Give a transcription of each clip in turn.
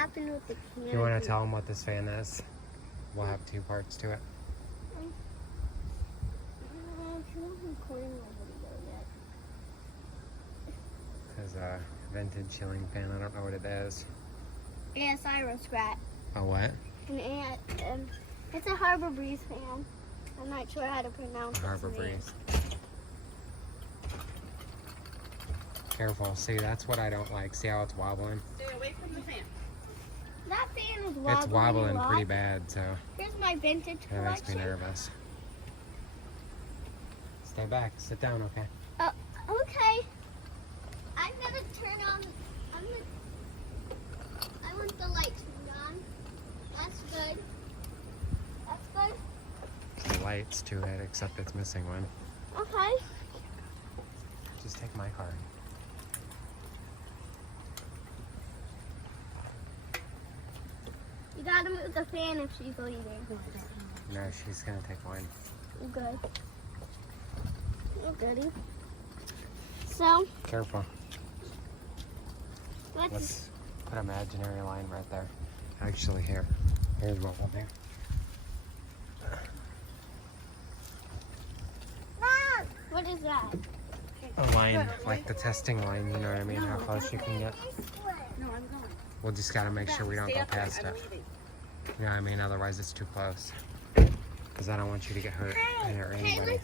happened with the candy. You want to tell them what this fan is? We'll have 2 parts to it. She wasn't recording my video yet. It's a vintage ceiling fan. I don't know what it is. Yes, Scrat. A what? It's a Harbor Breeze fan. I'm not sure how to pronounce it. Harbor Breeze. Careful. See, that's what I don't like. See how it's wobbling? Stay away from the fan. That fan is wobbling. It's wobbling pretty bad, so Here's my vintage that makes me collection. nervous. Stay back. Sit down, okay? Okay. I'm gonna turn on. I want the light turned on. That's good. That's good. The light's to it, except it's missing one. Okay. Just take my card. You gotta move the fan if she's leaving. No, she's gonna take one. You're good. You're goody. So, Careful. let's Let's put an imaginary line right there. Actually, here's what we'll do. what is that? A line, like the testing line, you know what I mean? How close you can get. No, I'm going. We'll just gotta make sure we don't Stay go up there. past I'm it. leaving. You know what I mean? Otherwise, it's too close. Because I don't want you to get hurt or anybody.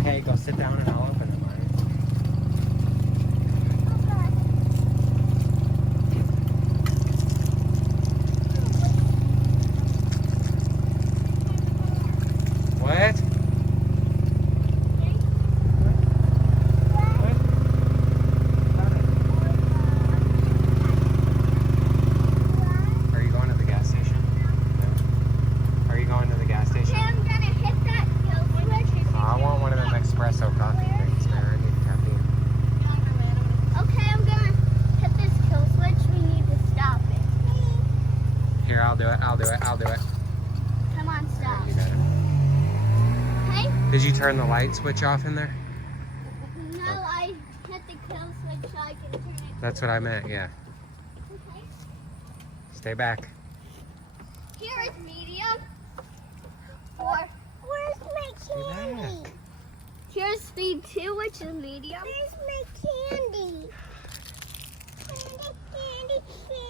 Okay, go sit down and I'll open it, Maya. What? Are you going to the gas station? No. Are you going to the gas station? Okay, I'm gonna hit that kill switch. Oh, I want one of them espresso coffee things, man. I need caffeine. Okay, I'm gonna hit this kill switch. We need to stop it. Here, I'll do it. I'll do it. I'll do it. Come on, stop. You got it. Okay? Did you turn the light switch off in there? No, I hit the kill switch so I can turn it. That's what I meant, yeah. Okay. Stay back. Here is medium. Where's my candy? Here's speed 2, which is medium. Where's my candy? Candy.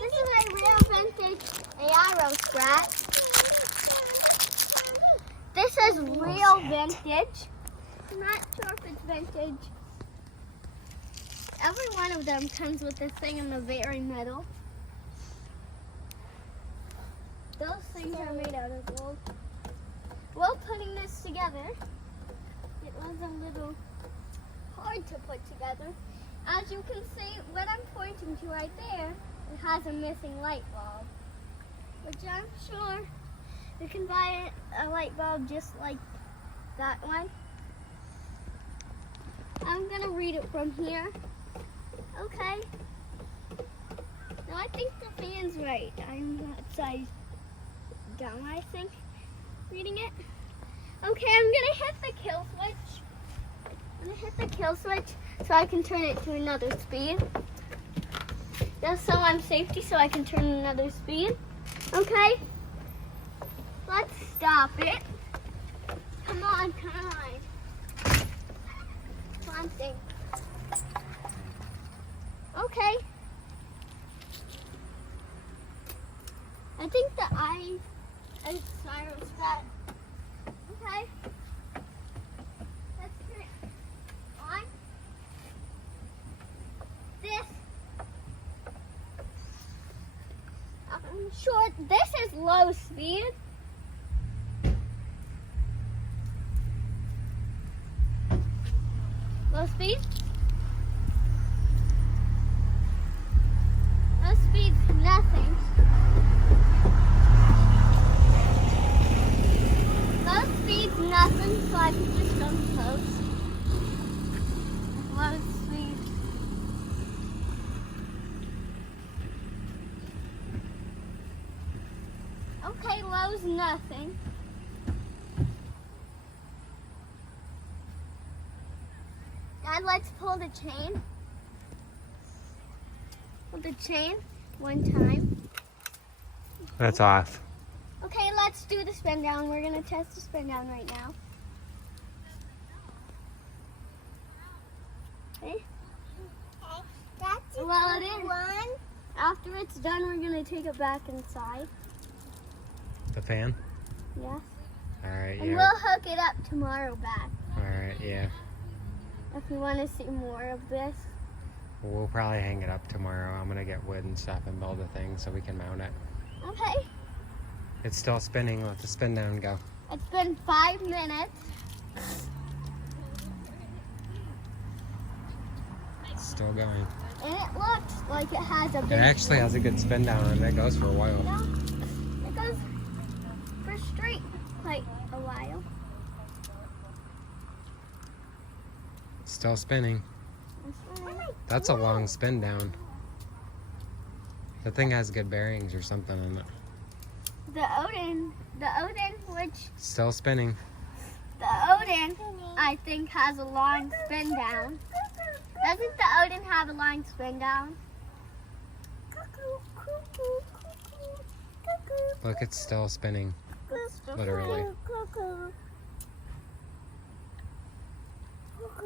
This is a real vintage Aero Scratch. This is real vintage. I'm not sure if it's vintage. Every one of them comes with this thing in the very middle. Those things are made out of gold. While putting this together, it was a little hard to put together. As you can see, what I'm pointing to right there, it has a missing light bulb, which I'm sure you can buy a light bulb just like that one. I'm gonna read it from here. Okay. Now I think the fan's right. I'm upside down, I think, reading it. Okay, I'm gonna hit the kill switch. I'm gonna hit the kill switch so I can turn it to another speed. Just so I'm safety, so I can turn another speed. Okay? Let's stop it. Come on, come on. Come on, thing. Okay. I think the eye is Cyrus Scratch. Okay. Let's turn it on. This. I'm sure this is low speed. Low speed? Low speed's nothing. Low speed's nothing, so I can just go close. Low speed. Okay, low's nothing. Dad, let's pull the chain. Pull the chain. one time. That's off. Okay, let's do the spin down. We're gonna test the spin down right now. Okay. That's a Well, good it is. one. After it's done, we're gonna take it back inside. The fan? Yes. Alright, And yeah. we'll hook it up tomorrow back. Alright, yeah. If you want to see more of this. We'll probably hang it up tomorrow. I'm gonna get wood and stuff and build a thing so we can mount it. Okay. It's still spinning. Let the spin down go. It's been 5 minutes. It's still going. And it looks like it has a It big... actually has a good spin down and it goes for a while. Yeah, it goes for straight quite a while. It's still spinning. That's a long spin down. The thing has good bearings or something in it. The Odin, which Still spinning. the Odin, I think has a long spin down. Doesn't the Odin have a long spin down? Look, it's still spinning. Literally.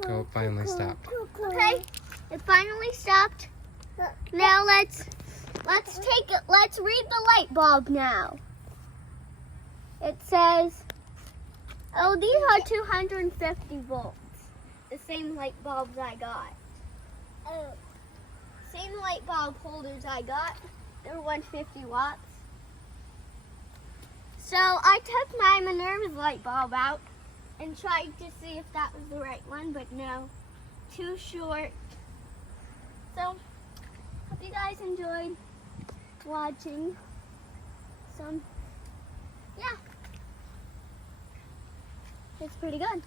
Oh, it finally stopped. Okay, it finally stopped. Now let's take it. Let's read the light bulb now. It says, oh, these are 250 volts. The same light bulbs I got. Same light bulb holders I got. They're 150 watts. So I took my Minerva's light bulb out and tried to see if that was the right one, but no, too short. So, hope you guys enjoyed watching some, yeah, it's pretty good.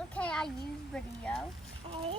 Okay, I use video. Okay.